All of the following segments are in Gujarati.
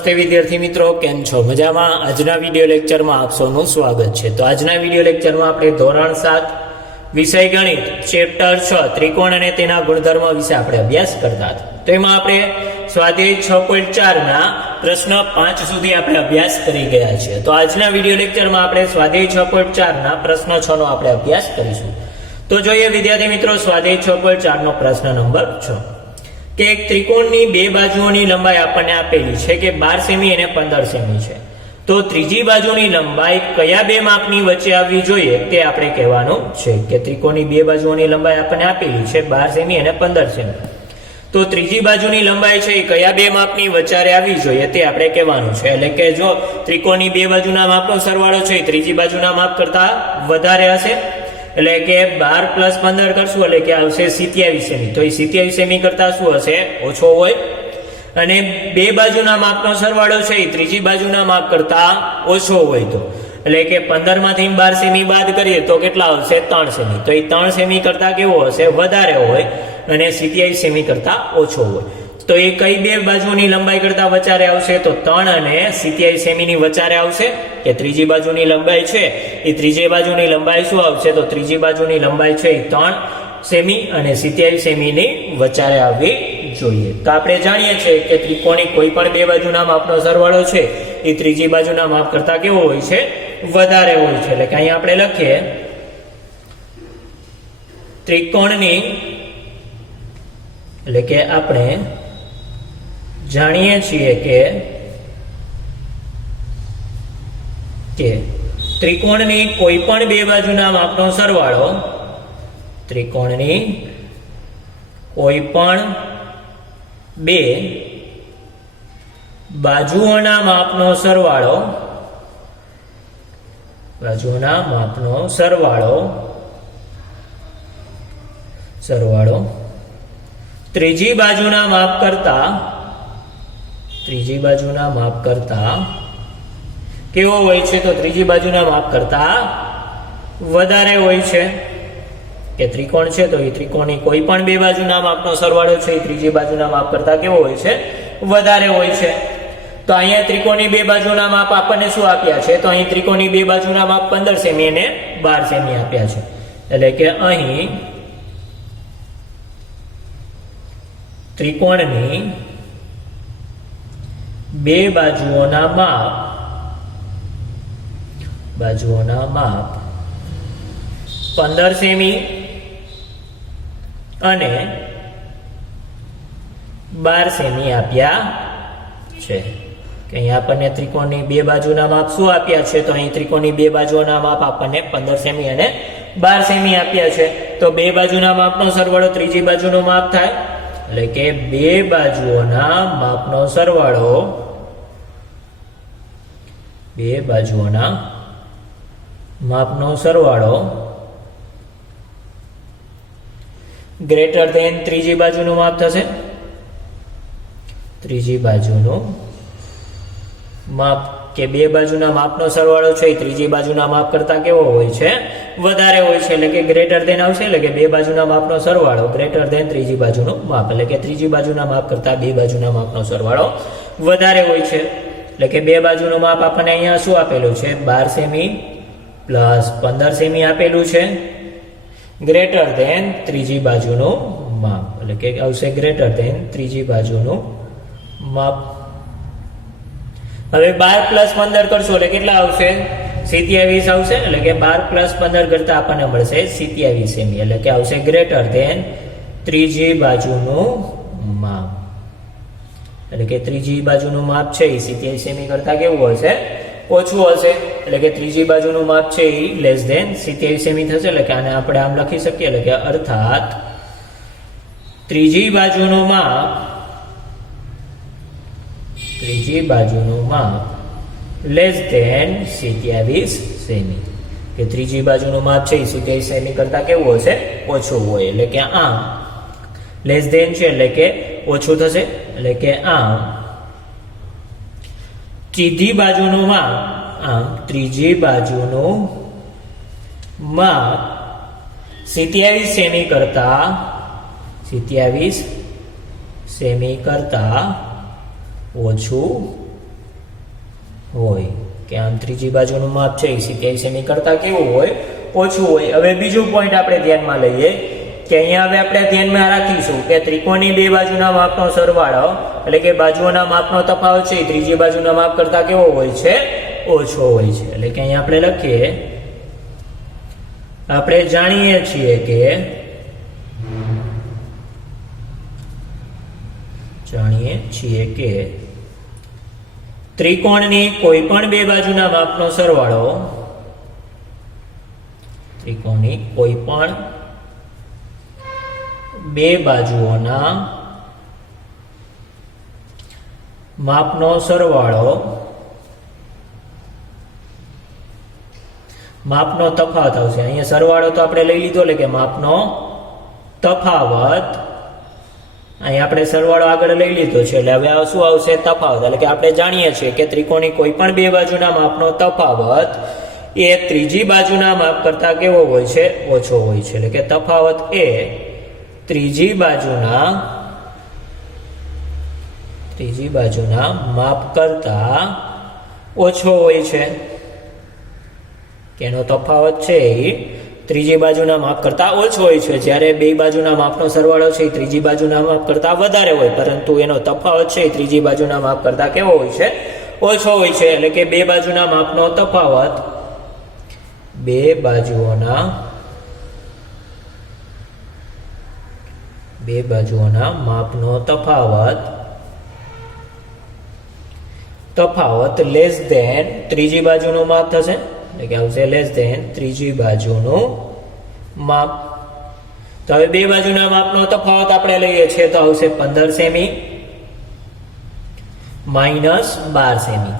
નમસ્તે વિદ્યાર્થી મિત્રો, કેમ છો? મજામાં? આજના વિડીયો લેક્ચરમાં આપ સૌનું સ્વાગત છે. તો આજના વિડીયો લેક્ચરમાં આપણે ધોરણ 7 વિષય ગણિત ચેપ્ટર 6 ત્રિકોણ અને તેના ગુણધર્મ વિશે આપણે અભ્યાસ કરતા હતા. તો એમાં આપણે સ્વાધ્યાય 6.4 ના પ્રશ્ન 5 સુધી આપણે અભ્યાસ કરી ગયા છે. તો આજના વિડીયો લેક્ચરમાં આપણે સ્વાધ્યાય 6.4 ના પ્રશ્ન 6 નો આપણે અભ્યાસ કરીશું. તો જોઈએ વિદ્યાર્થી મિત્રો, સ્વાધ્યાય 6.4 નો પ્રશ્ન નંબર 6 કે એક ત્રિકોણની બે બાજુઓની લંબાઈ આપણને આપેલી છે કે 12 સેમી અને 15 સેમી છે. તો ત્રીજી બાજુની લંબાઈ કયા બે માપની વચ્ચે આવવી જોઈએ તે આપણે કહેવાનું છે. કે ત્રિકોણની બે બાજુઓની લંબાઈ આપણને આપેલી છે 12 સેમી અને 15 સેમી. તો ત્રીજી બાજુની લંબાઈ છે એ કયા બે માપની વચ્ચે આવવી જોઈએ તે આપણે કહેવાનું છે. એટલે કે જો ત્રિકોણની બે બાજુના માપનો સરવાળો છે એ ત્રીજી બાજુના માપ કરતા વધારે હશે, એટલે કે 12 પ્લસ 15 કરશું એટલે કે આવશે 27 સેમી. તો એ 27 સેમી કરતા શું હશે? ઓછો હોય. અને બે બાજુના માપનો સરવાળો છે એ ત્રીજી બાજુના માપ કરતા ઓછો હોય તો એટલે કે 15 માંથી 12 સેમી બાદ કરીએ તો કેટલા આવશે? 3 સેમી. તો એ 3 સેમી કરતા કેવો હશે? વધારે હોય. અને 27 સેમી કરતા ઓછો હોય. તો એ કઈ બે બાજુની લંબાઈ કરતા વચારે આવશે? તો 3 અને 27 સેમીની વચારે આવશે. કે ત્રીજી બાજુની લંબાઈ છે એ ત્રીજી બાજુની લંબાઈ શું આવશે? તો ત્રીજી બાજુની લંબાઈ છે એ 3 સેમી અને 27 સેમીની વચારે આવવી જોઈએ. તો આપણે જાણીએ છીએ કે ત્રિકોણની કોઈ પણ બે બાજુના માપનો સરવાળો છે એ ત્રીજી બાજુના માપ કરતા કેવો હોય છે? વધારે હોય છે. એટલે કે અહીંયા આપણે લખીએ ત્રિકોણની, એટલે કે આપણે જાણીએ છીએ કે ત્રિકોણની કોઈ પણ બે બાજુના માપનો સરવાળો, ત્રિકોણની કોઈ પણ બે બાજુઓના માપનો સરવાળો, બાજુઓના માપનો સરવાળો ત્રીજી બાજુના માપ કરતા કેવો હોય છે? તો ત્રીજી બાજુના માપ કરતા વધારે હોય છે. કે ત્રિકોણ છે તો એ ત્રિકોણની કોઈ પણ બે બાજુના માપનો સરવાળો છે એ ત્રીજી બાજુના માપ કરતા કેવો હોય છે? વધારે હોય છે. તો અહીંયા ત્રિકોણની બે બાજુના માપ આપણને શું આપ્યા છે? તો અહીં ત્રિકોણની બે બાજુના માપ 15 સેમી અને 12 સેમી આપ્યા છે. એટલે કે અહીં ત્રિકોણની બે બાજુઓના માપ 15 સેમી અને 12 સેમી આપ્યા છે. કે અહીંયા આપણને ત્રિકોણની બે બાજુના માપ શું આપ્યા છે? તો અહીં ત્રિકોણની બે બાજુઓના માપ આપણને 15 સેમી અને 12 સેમી આપ્યા છે. તો બે બાજુના માપનો સરવાળો ત્રીજી બાજુનું માપ થાય. એટલે કે બે બાજુઓના માપનો સરવાળો, બે બાજુઓના માપનો સરવાળો ગ્રેટર ધેન ત્રીજી બાજુનું માપ થશે. ત્રીજી બાજુનું માપ, કે બે બાજુના માપનો સરવાળો છે એ ત્રીજી બાજુના માપ કરતા કેવો હોય છે? વધારે હોય છે. એટલે કે ગ્રેટર ધેન આવશે. એટલે કે બે બાજુના માપનો સરવાળો ગ્રેટર ધેન ત્રીજી બાજુનું માપ. એટલે કે ત્રીજી બાજુના માપ કરતા બે બાજુના માપનો સરવાળો વધારે હોય છે. એટલે કે બે બાજુનું માપ આપણને અહીંયા શું આપેલું છે? 12 સેમી પ્લસ 15 સેમી આપેલું છે. ગ્રેટર ધેન ત્રીજી બાજુનું માપ. એટલે કે આવશે ગ્રેટર ધેન ત્રીજી બાજુનું માપ. હવે 12 પ્લસ 15 કરશો એટલે કેટલા આવશે? 27 આવશે. એટલે કે 12 પ્લસ 15 કરતા આપણને મળશે 27 સેમી. એટલે કે આવશે ગ્રેટર ધેન ત્રીજી બાજુનું માપ. એટલે કે ત્રીજી બાજુનું માપ છે એ 27 સેમી કરતા કેવું હશે? ઓછું હશે. એટલે કે ત્રીજી બાજુનું માપ છે એ લેસ ધેન 27 સેમી થશે. એટલે કે આને આપણે આમ લખી શકીએ. એટલે કે અર્થાત ત્રીજી બાજુનું માપ લેસ ધેન 27 સેમી. કે ત્રીજી બાજુનું માપ છે એ 27 સેમી કરતા કેવું હશે? ઓછું હોય. એટલે કે આમ લેસ ધેન છે એટલે કે ઓછું થશે. એટલે કે આમ ત્રીજી બાજુનું માપ, આમ ત્રીજી બાજુનું માપ 27 સેમી કરતા 27 સેમી કરતા ઓછું હોય કે આમ ત્રીજી બાજુનું માપ છે એ 27 સેમી કરતા કેવું હોય, ઓછું હોય. હવે બીજું પોઈન્ટ આપણે ધ્યાનમાં લઈએ કે અહીંયા હવે આપણે ધ્યાનમાં રાખીશું કે ત્રિકોણની બે બાજુના માપનો સરવાળો એટલે કે બાજુઓના માપનો તફાવત છે ત્રીજી બાજુના માપ કરતા કેવો હોય છે, ઓછો હોય છે. એટલે કે અહીંયા આપણે લખીએ, આપણે જાણીએ છીએ કે ત્રિકોણની કોઈ પણ બે બાજુના માપનો સરવાળો, ત્રિકોણની કોઈ પણ બે બાજુઓના માપનો સરવાળો માપનો તફાવત આવશે. અહીંયા સરવાળો તો આપણે લઈ લીધો એટલે કે માપનો તફાવત. અહીંયા આપણે સરવાળો આગળ લઈ લીધો છે એટલે હવે શું આવશે, તફાવત. એટલે કે આપણે જાણીએ છીએ કે ત્રિકોણની કોઈ પણ બે બાજુના માપનો તફાવત એ ત્રીજી બાજુના માપ કરતા કેવો હોય છે, ઓછો હોય છે. એટલે કે તફાવત એ ત્રીજી બાજુના માપ કરતા ઓછો હોય છે. કે એનો તફાવત છે એ ત્રીજી બાજુના માપ કરતા ઓછો હોય છે. જ્યારે બે બાજુના માપનો સરવાળો છે એ ત્રીજી બાજુના માપ કરતા વધારે હોય, પરંતુ એનો તફાવત છે એ ત્રીજી બાજુના માપ કરતા કેવો હોય છે, ઓછો હોય છે. એટલે કે બે બાજુના માપનો તફાવત, બે બાજુઓના માપનો તફાવત લેસ ધેન ત્રીજી બાજુનું માપ થશે. એટલે કે આવશે લેસ ધેન ત્રીજી બાજુનું માપ. તો હવે બે બાજુના માપનો તફાવત આપણે લઈએ છીએ તો આવશે 15 સેમી માઇનસ 12 સેમી.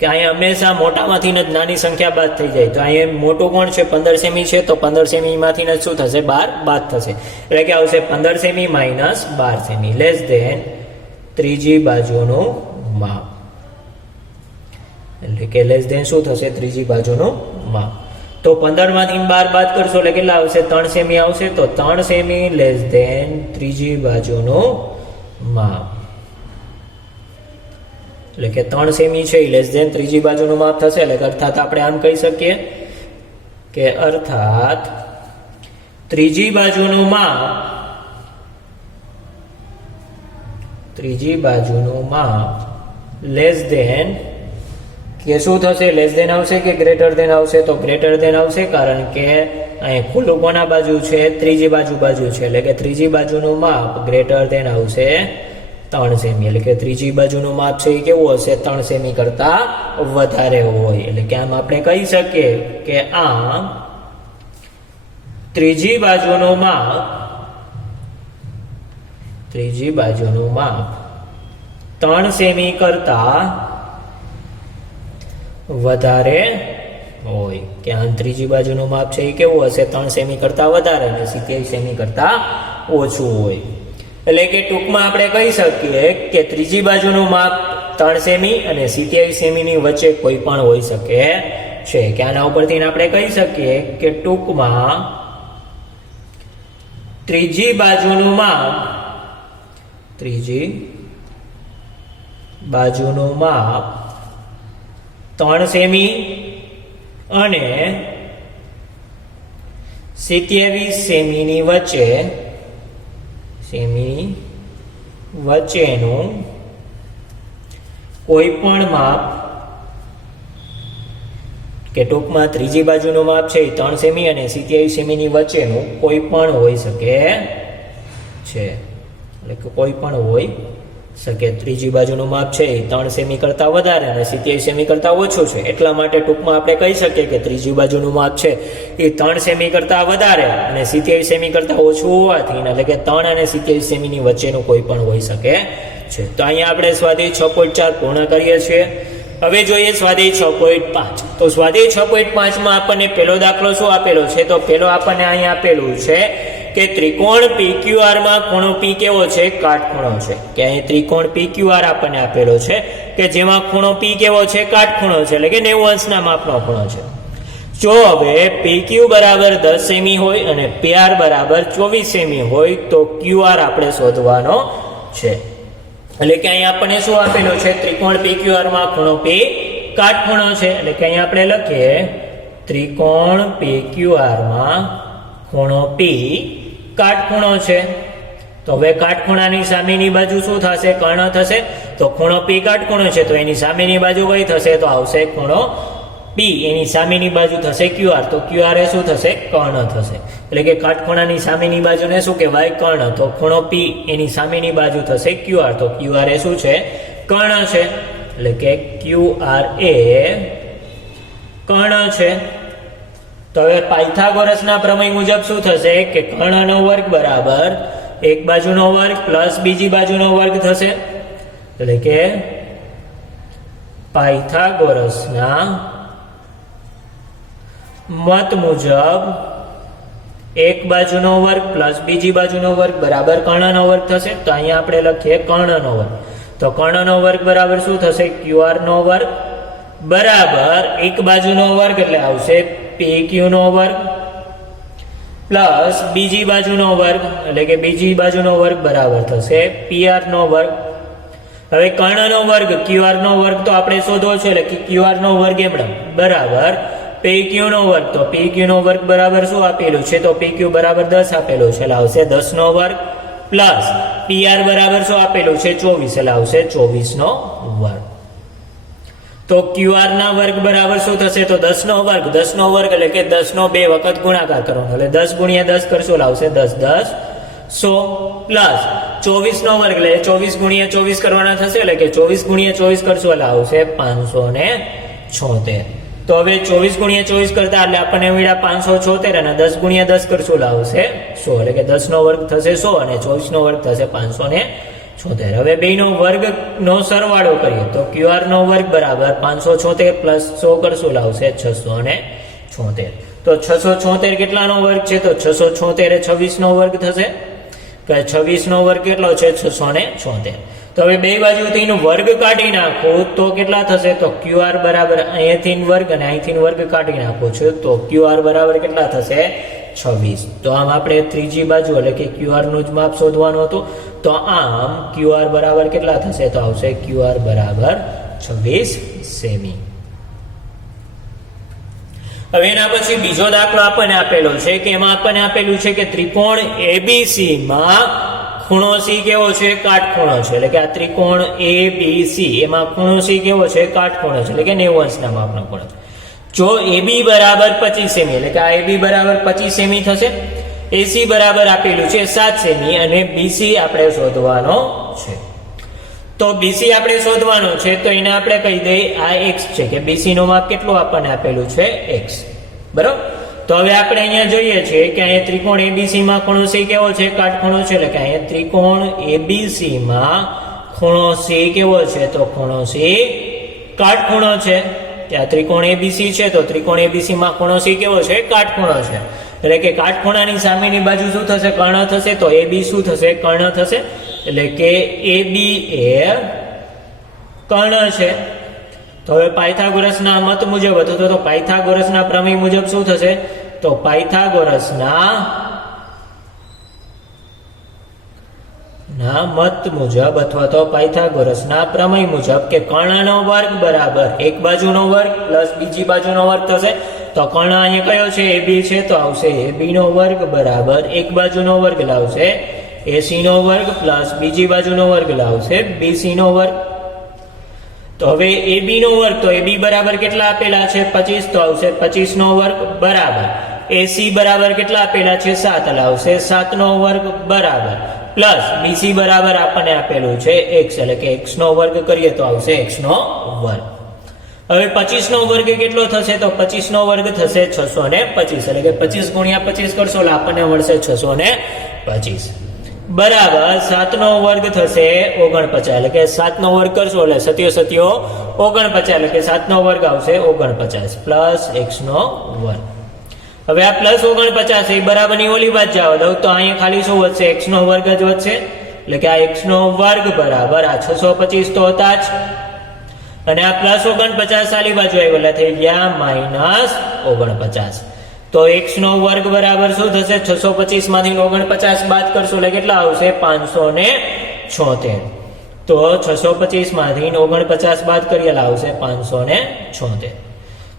કે અહીંયા હંમેશા મોટામાંથી જ નાની સંખ્યા બાદ થઈ જાય. તો અહીંયા મોટું કોણ છે, 15 સેમી છે, તો 15 સેમીમાંથી જ શું થશે, 12 બાદ થશે. એટલે કે આવશે 15 સેમી માઇનસ 12 સેમી લેસ ધેન ત્રીજી બાજુનું માપ. એટલે કે લેસ ધેન શું થશે, ત્રીજી બાજુનું માપ. તો 15 માંથી 12 બાદ કરશો એટલે કેટલા આવશે, 3 સેમી આવશે. તો 3 સેમી લેસ ધેન ત્રીજી બાજુનું માપ. એટલે કે 3 સેમી છે એ લેસ ધેન ત્રીજી બાજુનું માપ થશે. એટલે અર્થાત આપણે આમ કહી શકીએ કે અર્થાત ત્રીજી બાજુનું માપ લેસ ધેન કે શું થશે, લેસ ધેન આવશે કે ગ્રેટર ધેન આવશે, તો ગ્રેટર ધેન આવશે. કારણ કે અહીં ખુલ્લું કોના બાજુ છે, ત્રીજી બાજુ છે. એટલે કે ત્રીજી બાજુનું માપ ગ્રેટર ધેન આવશે 3 સેમી. એટલે કે ત્રીજી બાજુનું માપ છે એ કેવું હશે, 3 સેમી કરતા વધારે હોય. એટલે કે આમ આપણે કહી શકીએ કે આમ ત્રીજી બાજુનું માપ 3 સેમી કરતા વધારે હોય. કે આમ ત્રીજી બાજુનું માપ છે એ કેવું હશે, 3 સેમી કરતા વધારે અને 27 સેમી કરતા ઓછું હોય. એટલે કે ટૂંકમાં આપણે કહી શકીએ કે ત્રીજી બાજુનું માપ 3 સેમી અને 27 સેમીની વચ્ચે કોઈ પણ હોઈ શકે છે. કે આના ઉપરથી આપણે કહી શકીએ કે ટૂંકમાં ત્રીજી બાજુનું માપ 3 સેમી અને 27 સેમીની વચ્ચેનું કોઈ પણ માપ, કે ટૂંકમાં ત્રીજી બાજુનું માપ છે 3 સેમી અને 27 સેમીની વચ્ચેનું કોઈ પણ હોઈ શકે છે. એટલે કે કોઈ પણ હોઈ શકે. ત્રીજી બાજુનું માપ છે એ 3 સેમી કરતા વધારે અને 27 સેમી કરતા ઓછું છે. એટલા માટે ટૂંકમાં આપણે કહી શકીએ કે ત્રીજી બાજુનું માપ છે એ 3 સેમી કરતા વધારે અને 27 સેમી કરતા ઓછું હોવાથી, એટલે કે 3 અને 27 સેમીની વચ્ચેનું કોઈ પણ હોઈ શકે છે. તો અહીંયા આપણે સ્વાધ્યાય 6.4 પૂર્ણ કરીએ છીએ. હવે જોઈએ સ્વાધ્યાય 6.5. તો સ્વાધ્યાય 6.5 માં આપણને પહેલો દાખલો શું આપેલો છે, તો પહેલો આપણને અહીંયા આપેલું છે કે ત્રિકોણ PQR માં ખૂણો P કેવો છે, કાટખૂણો છે. કે અહીં ત્રિકોણ PQR આપણને આપેલો છે કે જેમાં ખૂણો P કેવો છે, કાટખૂણો છે. એટલે કે 90 અંશના માપનો ખૂણો છે. જો હવે PQ બરાબર 10 સેમી હોય અને PR બરાબર 24 સેમી હોય તો QR આપણે શોધવાનો છે. એટલે કે અહીં આપણને શું આપેલો છે, ત્રિકોણ PQR માં ખૂણો P કાટખૂણો છે એટલે કે અહીંયા આપણે લખીએ ત્રિકોણ PQR માં ખૂણો P કાટખૂણો છે. તો હવે કાટખૂણાની સામેની બાજુ શું થશે? કર્ણ થશે. તો ખૂણો P કાટખૂણો છે તો એની સામેની બાજુ કઈ થશે? તો આવશે ખૂણો P, એની સામેની બાજુ થશે QR. તો QR એ શું થશે? કર્ણ થશે. એટલે કે કાટખૂણાની સામેની બાજુને શું કહેવાય? કર્ણ. તો ખૂણો P એની સામેની બાજુ થશે QR. તો QR એ શું છે? કર્ણ છે. એટલે કે QR એ કર્ણ છે. તો હવે પાયથાગોરસના પ્રમેય મુજબ શું થશે? કે કર્ણનો વર્ગ બરાબર એક બાજુનો વર્ગ પ્લસ બીજી બાજુનો વર્ગ થશે. એટલે કે પાયથાગોરસના મત મુજબ એક બાજુનો વર્ગ પ્લસ બીજી બાજુનો વર્ગ બરાબર કર્ણનો વર્ગ થશે. તો અહીંયા આપણે લખીએ કર્ણનો વર્ગ. તો કર્ણનો વર્ગ બરાબર શું થશે? QR નો વર્ગ બરાબર એક બાજુનો વર્ગ એટલે આવશે PQ નો વર્ગ પ્લસ બીજી બાજુનો વર્ગ એટલે કે બીજી બાજુનો વર્ગ બરાબર થશે PR નો વર્ગ. હવે કર્ણનો વર્ગ QR નો વર્ગ તો આપણે શોધવો છે એટલે કે QR નો વર્ગ એમણે બરાબર PQ નો વર્ગ. તો PQ નો વર્ગ બરાબર શું આપેલું છે? તો PQ બરાબર 10 આપેલું છે એટલે આવશે 10 નો વર્ગ પ્લસ PR બરાબર શું આપેલું છે? 24 એટલે આવશે 24 નો વર્ગ. તો QR ના વર્ગ બરાબર શું થશે? તો 10 નો વર્ગ. 10 નો વર્ગ એટલે કે 10 નો 2 વખત ગુણાકાર કરવાનો એટલે 10 ગુણ્યા 10 કરશો એટલે આવશે 10 10 100 પ્લસ 24 નો વર્ગ એટલે 24 ગુણ્યા 24 કરવાના થશે એટલે કે 24 ગુણ્યા 24 કરશો એટલે આવશે 576. તો હવે 24 ગુણ્યા 24 કરતા એટલે આપણને મળ્યા 576 અને 10 ગુણ્યા 10 કરશો એટલે આવશે 100 એટલે કે 10 નો વર્ગ થશે 100 અને 24 નો વર્ગ થશે 576. હવે બેનો વર્ગ નો સરવાળો કરીએ તો QR નો વર્ગ બરાબર 576 પ્લસ 100 કરશો એટલે આવશે 676. તો 676 કેટલાનો વર્ગ છે? તો 676 એ 26 નો વર્ગ થશે. કે 26 નો વર્ગ કેટલો છે? 676. તો હવે બે બાજુથી એનો વર્ગ કાઢી નાખો તો કેટલા થશે? તો QR બરાબર અહીંયાથી વર્ગ અને અહીંથી વર્ગ કાઢી નાખો છો તો QR બરાબર કેટલા થશે? 26. તો આમ આપણે ત્રીજી બાજુ એટલે કે QR નું જ માપ શોધવાનું હતું. તો આમ QR બરાબર કેટલા થશે? તો આવશે QR બરાબર 26 સેમી. હવે એના પછી બીજો દાખલો આપણને આપેલો છે કે એમાં આપણને આપેલું છે કે ત્રિકોણ ABC માં ખૂણો C કેવો છે? કાટખૂણો છે. એટલે કે આ ત્રિકોણ ABC એમાં ખૂણો C કેવો છે? કાટખૂણો છે. એટલે કે 90 અંશના માપનો ખૂણો. જો AB બરાબર 25 સેમી એટલે કે આ AB બરાબર 25 સેમી થશે. AC બરાબર આપેલું છે 7 સેમી અને BC આપણે શોધવાનો છે. તો BC આપણે શોધવાનો છે તો એને આપણે કહી દઈએ આ x છે કે BC નું માપ કેટલું આપણને આપેલું છે? x. બરોબર. તો હવે આપણે અહીંયા જોઈએ છીએ કે અહીંયા ત્રિકોણ ABC માં ખૂણો C કેવો છે? કાટખૂણો છે. એટલે કે અહીંયા ત્રિકોણ ABC માં ખૂણો C કેવો છે? તો ખૂણો C કાટખૂણો છે. ત્યાં ત્રિકોણ ABC છે તો ત્રિકોણ ABC માં ખૂણો C કેવો છે? કાટખૂણો છે. એટલે કે કાટખૂણાની સામેની બાજુ શું થશે? કર્ણ થશે. તો AB શું થશે? કર્ણ થશે. એટલે કે AB એ કર્ણ છે. તો હવે પાયથાગોરસના મત મુજબ અથવા તો પાયથાગોરસના પ્રમેય મુજબ શું થશે? તો પાયથાગોરસના મત મુજબ અથવા તો પાયથાગોરસના પ્રમેય મુજબ કે કર્ણનો વર્ગ બરાબર એક બાજુનો વર્ગ પ્લસ બીજી બાજુનો વર્ગ થશે. તો કર્ણ અહીંયા કયો છે? AB છે. તો આવશે AB નો વર્ગ બરાબર એક બાજુનો વર્ગ લાવશે AC નો વર્ગ પ્લસ બીજી બાજુનો વર્ગ લાવશે BC નો વર્ગ. તો હવે AB નો વર્ગ તો AB બરાબર કેટલા આપેલા છે? 25. તો આવશે 25 નો વર્ગ બરાબર AC બરાબર કેટલા આપેલા છે? 7 લાવશે 7 નો વર્ગ બરાબર પ્લસ BC બરાબર આપણને આપેલું છે x એટલે કે x નો વર્ગ કરીએ તો આવશે x નો વર્ગ. હવે 25 નો વર્ગ કેટલો થશે? તો 25 નો વર્ગ થશે 625 એટલે કે 25 ગુણ્યા 25 કરશો એટલે આપણને મળશે 625 બરાબર 7 નો વર્ગ થશે 49 એટલે કે 7 નો વર્ગ કરશો એટલે 7 49 એટલે કે 7 નો વર્ગ આવશે 49 પ્લસ x નો વર્ગ. હવે આ પ્લસ 49 એ બરાબરની ઓલી બાજુ જાવ દઉં તો અહીંયા ખાલી શું વધશે? x નો વર્ગ જ વધશે. એટલે કે આ x નો વર્ગ બરાબર આ 625 તો હતા જ અને આ પ્લસ 49 આલી બાજુ આવ્યો એટલે થઈ ગયા માઇનસ 49. તો x નો વર્ગ બરાબર શું થશે? 625 માંથી 49 બાદ કરશો એટલે કેટલા આવશે? 576. તો 625 માંથી 49 બાદ કરીએ આવશે 576.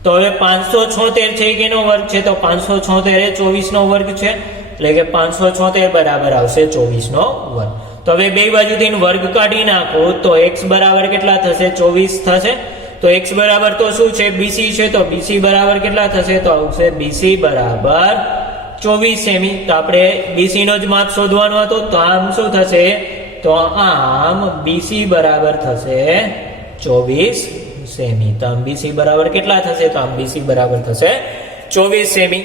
તો હવે 576 છે કે એનો વર્ગ છે, તો 576 એ 24 નો વર્ગ છે, એટલે કે 576 બરાબર આવશે 24 નો વર્ગ. તો હવે બે બાજુથી વર્ગ કાઢી નાખો તો x બરાબર કેટલા થશે? 24 થશે. તો x બરાબર તો શું છે? BC છે. તો BC બરાબર કેટલા થશે? તો આવશે BC બરાબર 24 સેમી. તો આપણે BC નો જ માપ શોધવાનો હતો, તો આમ શું થશે? તો આમ BC બરાબર થશે 24 સેમી. તો આમ BC બરાબર કેટલા થશે? તો આમ BC બરાબર થશે 24 સેમી.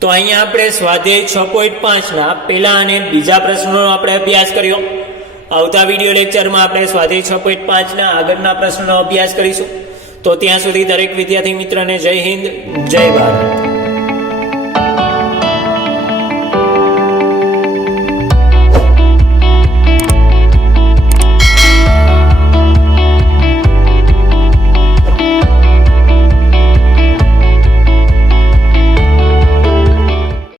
તો અહીંયા આપણે સ્વાધ્યાય 6.5 ના પહેલા અને બીજા પ્રશ્નોનો આપણે અભ્યાસ કર્યો. આવતા વિડીયો લેક્ચરમાં આપણે સ્વાધ્યાય 6.5 ના આગળના પ્રશ્નોનો અભ્યાસ કરીશું. તો ત્યાં સુધી દરેક વિદ્યાર્થી મિત્રને જય હિન્દ, જય ભારત.